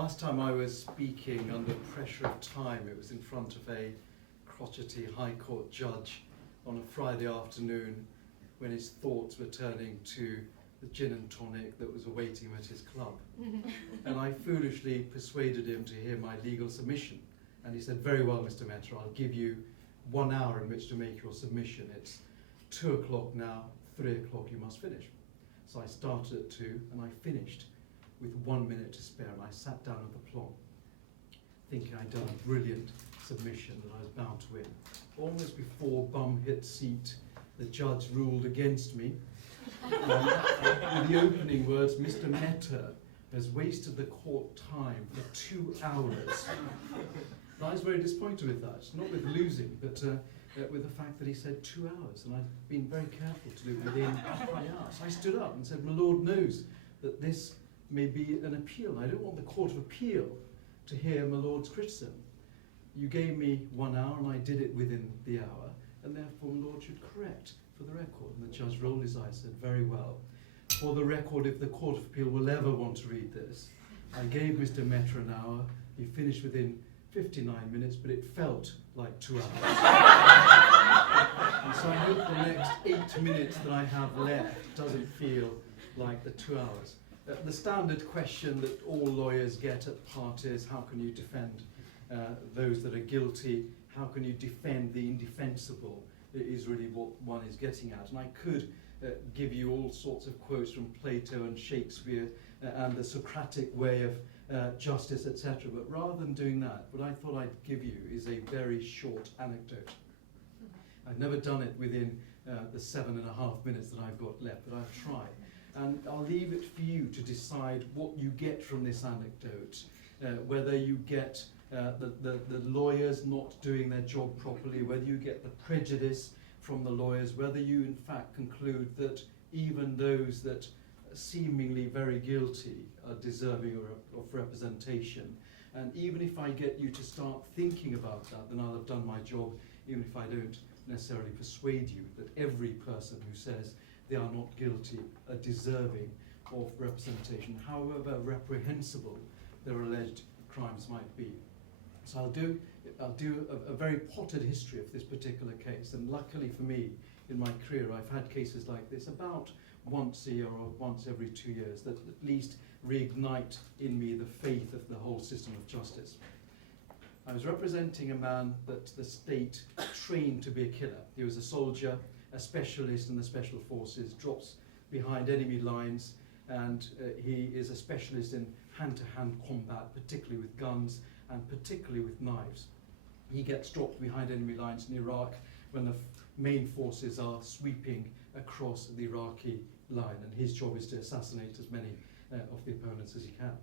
last time I was speaking under pressure of time, it was in front of a crotchety High Court judge on a Friday afternoon when his thoughts were turning to the gin and tonic that was awaiting him at his club. And I foolishly persuaded him to hear my legal submission. And he said, "Very well, Mr. Mehta, I'll give you 1 hour in which to make your submission. It's 2 o'clock now, 3 o'clock you must finish." So I started at 2 and I finished with 1 minute to spare, and I sat down at the plot thinking I'd done a brilliant submission that I was bound to win. Almost before bum hit seat, the judge ruled against me. With the opening words, "Mr. Mehta has wasted the court time for 2 hours." And I was very disappointed with that, not with losing, but with the fact that he said 2 hours, and I'd been very careful to do it within 3 hours. I stood up and said, "My Lord knows that this may be an appeal. I don't want the Court of Appeal to hear my Lord's criticism. You gave me 1 hour and I did it within the hour, and therefore my Lord should correct for the record." And the judge rolled his eyes and said, "Very well. For the record, if the Court of Appeal will ever want to read this, I gave Mr. Mehta an hour. He finished within 59 minutes, but it felt like 2 hours." And so I hope the next 8 minutes that I have left doesn't feel like the 2 hours. The standard question that all lawyers get at parties: how can you defend those that are guilty? How can you defend the indefensible? Is really what one is getting at. And I could give you all sorts of quotes from Plato and Shakespeare and the Socratic way of justice, etc. But rather than doing that, what I thought I'd give you is a very short anecdote. I've never done it within the 7.5 minutes that I've got left, but I'll try. And I'll leave it for you to decide what you get from this anecdote, whether you get the lawyers not doing their job properly, whether you get the prejudice from the lawyers, whether you in fact conclude that even those that are seemingly very guilty are deserving of representation. And even if I get you to start thinking about that, then I'll have done my job, even if I don't necessarily persuade you that every person who says they are not guilty are deserving of representation, however reprehensible their alleged crimes might be. So I'll do a very potted history of this particular case, and luckily for me, in my career, I've had cases like this about once a year or once every 2 years that at least reignite in me the faith of the whole system of justice. I was representing a man that the state trained to be a killer. He was a soldier, a specialist in the special forces, drops behind enemy lines, and he is a specialist in hand-to-hand combat, particularly with guns and particularly with knives. He gets dropped behind enemy lines in Iraq when the main forces are sweeping across the Iraqi line, and his job is to assassinate as many of the opponents as he can.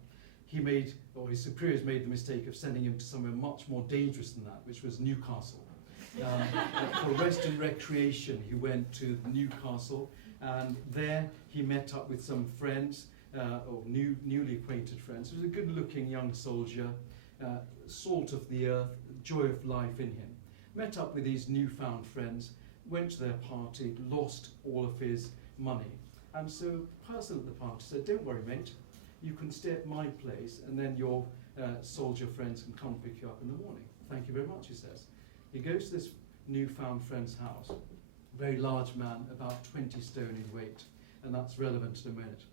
His superiors made the mistake of sending him to somewhere much more dangerous than that, which was Newcastle. For rest and recreation, he went to Newcastle, and there he met up with some friends, or newly acquainted friends. He was a good-looking young soldier, salt of the earth, joy of life in him. Met up with these newfound friends, went to their party, lost all of his money. And so the person at the party said, "Don't worry, mate, you can stay at my place, and then your soldier friends can come pick you up in the morning." "Thank you very much," he says. He goes to this newfound friend's house, very large man, about 20 stone in weight, and that's relevant in a minute.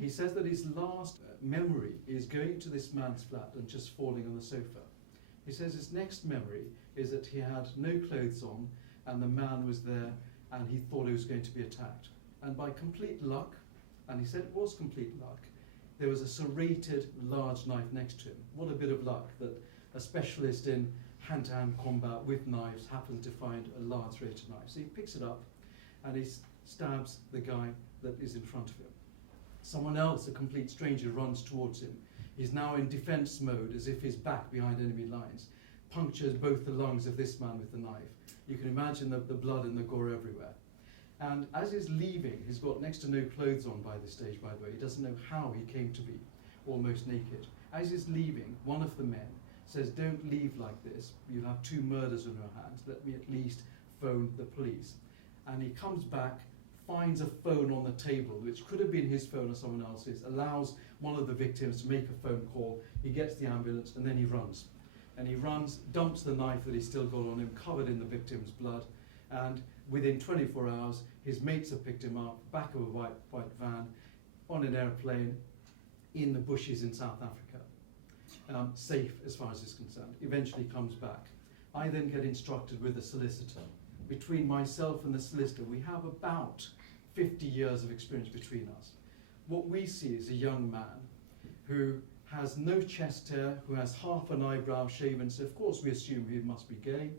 He says that his last memory is going to this man's flat and just falling on the sofa. He says his next memory is that he had no clothes on, and the man was there, and he thought he was going to be attacked. And by complete luck, and he said it was complete luck, there was a serrated large knife next to him. What a bit of luck that a specialist in hand-to-hand combat with knives happens to find a large serrated knife. So he picks it up and he stabs the guy that is in front of him. Someone else, a complete stranger, runs towards him. He's now in defense mode, as if he's back behind enemy lines. Punctures both the lungs of this man with the knife. You can imagine the blood and the gore everywhere. And as he's leaving, he's got next to no clothes on by this stage, by the way. He doesn't know how he came to be almost naked. As he's leaving, one of the men says, "Don't leave like this. You'll have 2 murders on your hands. Let me at least phone the police." And he comes back finds a phone on the table, which could have been his phone or someone else's, allows one of the victims to make a phone call, he gets the ambulance, and then he runs. And he runs, dumps the knife that he's still got on him, covered in the victim's blood, and within 24 hours, his mates have picked him up, back of a white van, on an airplane, in the bushes in South Africa. Safe as far as is concerned. Eventually comes back. I then get instructed with the solicitor. Between myself and the solicitor, we have about 50 years of experience between us. What we see is a young man who has no chest hair, who has half an eyebrow shaven, so of course we assume he must be gay.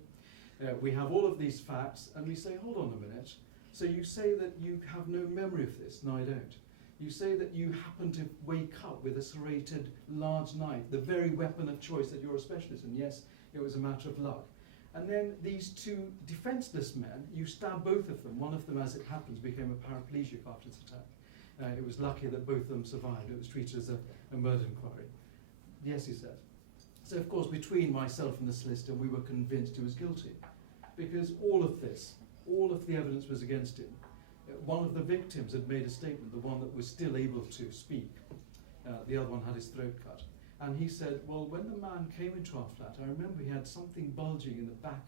We have all of these facts, and we say, hold on a minute. So you say that you have no memory of this? No, I don't. You say that you happen to wake up with a serrated large knife, the very weapon of choice that you're a specialist in. Yes, it was a matter of luck. And then these two defenseless men, you stab both of them. One of them, as it happens, became a paraplegic after this attack. It was lucky that both of them survived. It was treated as a murder inquiry. Yes, he said. So, of course, between myself and the solicitor, we were convinced he was guilty. Because all of the evidence was against him. One of the victims had made a statement, the one that was still able to speak. The other one had his throat cut. And he said, well, when the man came into our flat, I remember he had something bulging in the back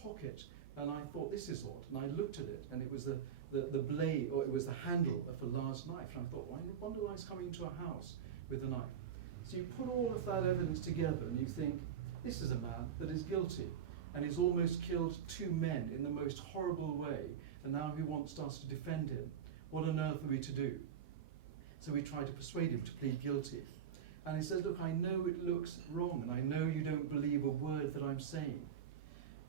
pocket. And I thought, this is odd. And I looked at it, and it was the blade, or it was the handle of a large knife. And I thought, well, I wonder why he's coming into our house with a knife. So you put all of that evidence together, and you think, this is a man that is guilty. And he's almost killed two men in the most horrible way. And now he wants us to defend him. What on earth are we to do? So we try to persuade him to plead guilty. And he says, look, I know it looks wrong, and I know you don't believe a word that I'm saying,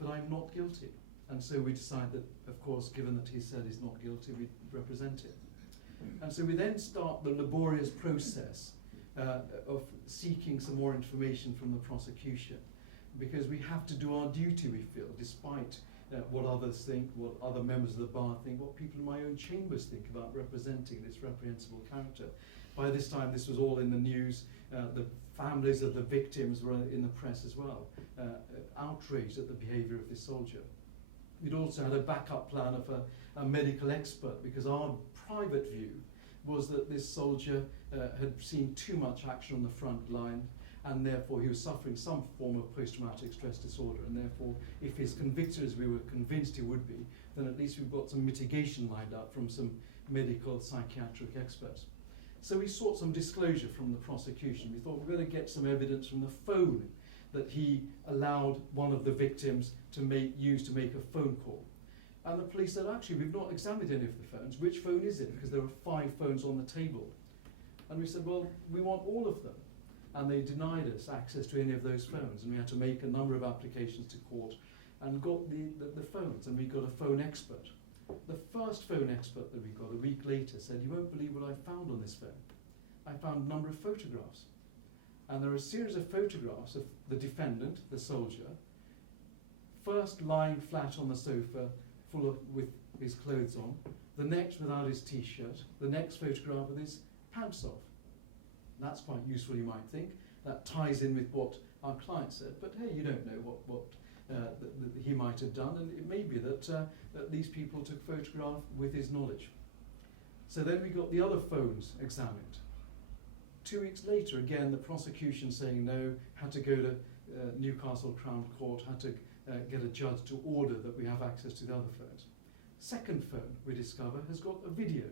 but I'm not guilty. And so we decide that, of course, given that he said he's not guilty, we represent him. And so we then start the laborious process of seeking some more information from the prosecution, because we have to do our duty, we feel, despite what others think, what other members of the bar think, what people in my own chambers think about representing this reprehensible character. By this time, this was all in the news. The families of the victims were in the press as well, outraged at the behaviour of this soldier. We'd also had a backup plan of a medical expert, because our private view was that this soldier had seen too much action on the front line, and therefore he was suffering some form of post-traumatic stress disorder, and therefore if he's convicted, as we were convinced he would be, then at least we've got some mitigation lined up from some medical psychiatric experts. So we sought some disclosure from the prosecution. We thought we'd better get some evidence from the phone that he allowed one of the victims to use to make a phone call. And the police said, actually, we've not examined any of the phones. Which phone is it? Because there were 5 phones on the table. And we said, well, we want all of them. And they denied us access to any of those phones. And we had to make a number of applications to court and got the phones. And we got a phone expert. The first phone expert that we got a week later said, you won't believe what I found on this phone. I found a number of photographs. And there are a series of photographs of the defendant, the soldier, first lying flat on the sofa with his clothes on, the next without his t-shirt, the next photograph with his pants off. That's quite useful, you might think. That ties in with what our client said. But hey, you don't know what that he might have done, and it may be that these people took photograph with his knowledge. So then we got the other phones examined. 2 weeks later, again, the prosecution saying no, had to go to Newcastle Crown Court, had to get a judge to order that we have access to the other phones. Second phone, we discover, has got a video.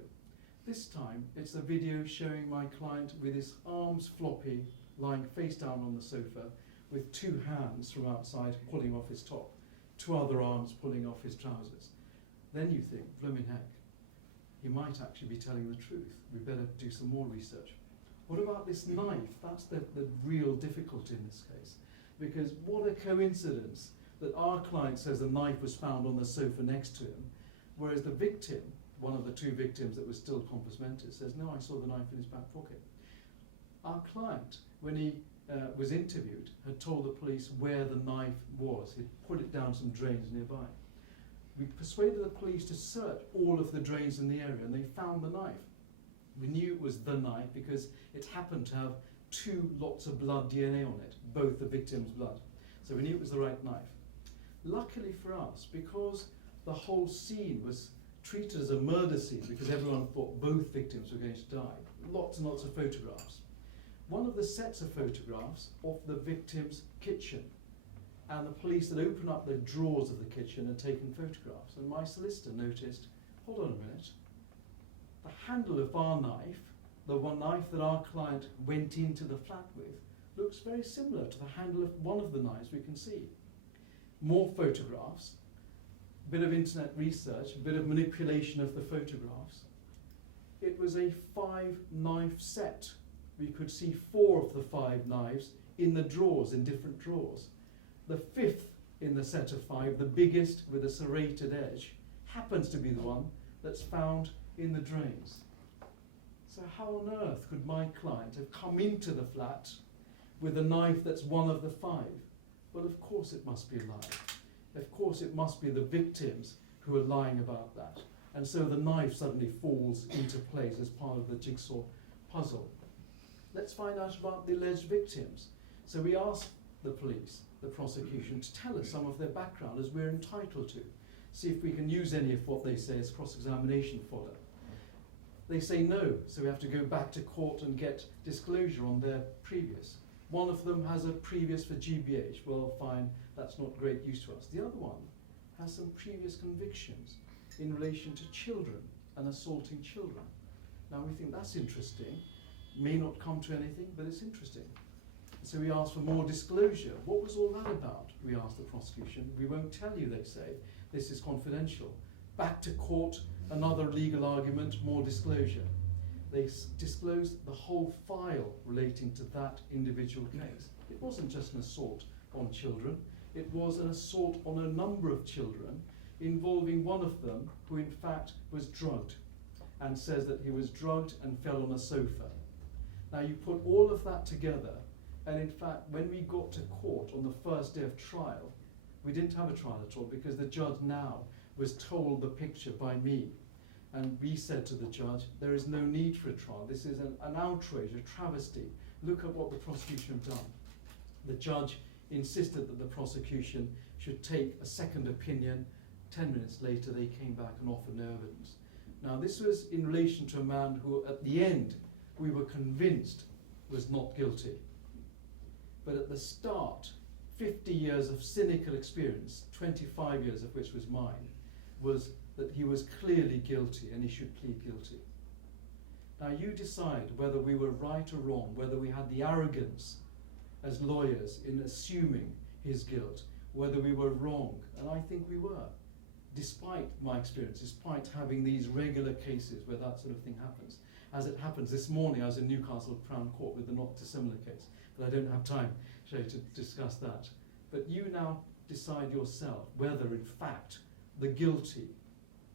This time, it's a video showing my client with his arms floppy, lying face down on the sofa, with 2 hands from outside pulling off his top, 2 other arms pulling off his trousers. Then you think, blooming heck, he might actually be telling the truth. We better do some more research. What about this knife? That's the real difficulty in this case. Because what a coincidence that our client says the knife was found on the sofa next to him, whereas the victim, one of the 2 victims that was still compos mentis, says, no, I saw the knife in his back pocket. Our client, when he was interviewed, had told the police where the knife was. He'd put it down some drains nearby. We persuaded the police to search all of the drains in the area, and they found the knife. We knew it was the knife because it happened to have 2 lots of blood DNA on it, both the victim's blood. So we knew it was the right knife. Luckily for us, because the whole scene was treated as a murder scene because everyone thought both victims were going to die. Lots and lots of photographs. One of the sets of photographs of the victim's kitchen, and the police had opened up the drawers of the kitchen and taken photographs. And my solicitor noticed, hold on a minute, the handle of our knife, the one knife that our client went into the flat with, looks very similar to the handle of one of the knives we can see. More photographs, a bit of internet research, a bit of manipulation of the photographs. It was a 5-knife set. We could see 4 of the 5 knives in the drawers, in different drawers. The 5th in the set of 5, the biggest with a serrated edge, happens to be the one that's found in the drains. So how on earth could my client have come into the flat with a knife that's one of the 5? Well, of course it must be a lie. Of course it must be the victims who are lying about that. And so the knife suddenly falls into place as part of the jigsaw puzzle. Let's find out about the alleged victims. So we asked the police, the prosecution, to tell us some of their background, as we're entitled to. See if we can use any of what they say as cross-examination fodder. They say no, so we have to go back to court and get disclosure on their previous. One of them has a previous for GBH. Well, fine, that's not great use to us. The other one has some previous convictions in relation to children and assaulting children. Now we think that's interesting. May not come to anything, but it's interesting. So we asked for more disclosure. What was all that about? We asked the prosecution. We won't tell you, they say. This is confidential. Back to court, another legal argument, more disclosure. They disclosed the whole file relating to that individual case. It wasn't just an assault on children. It was an assault on a number of children, involving one of them who in fact was drugged, and says that he was drugged and fell on a sofa. Now you put all of that together, and in fact when we got to court on the first day of trial, we didn't have a trial at all because the judge now was told the picture by me. And we said to the judge, there is no need for a trial. This is an outrage, a travesty. Look at what the prosecution have done. The judge insisted that the prosecution should take a second opinion. 10 minutes later, they came back and offered no evidence. Now, this was in relation to a man who, at the end, we were convinced was not guilty. But at the start, 50 years of cynical experience, 25 years of which was mine, was that he was clearly guilty and he should plead guilty. Now you decide whether we were right or wrong, whether we had the arrogance as lawyers in assuming his guilt, whether we were wrong, and I think we were, despite my experience, despite having these regular cases where that sort of thing happens. As it happens, this morning I was in Newcastle Crown Court with a not dissimilar case, but I don't have time to discuss that. But you now decide yourself whether in fact the guilty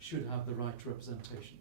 should have the right to representation.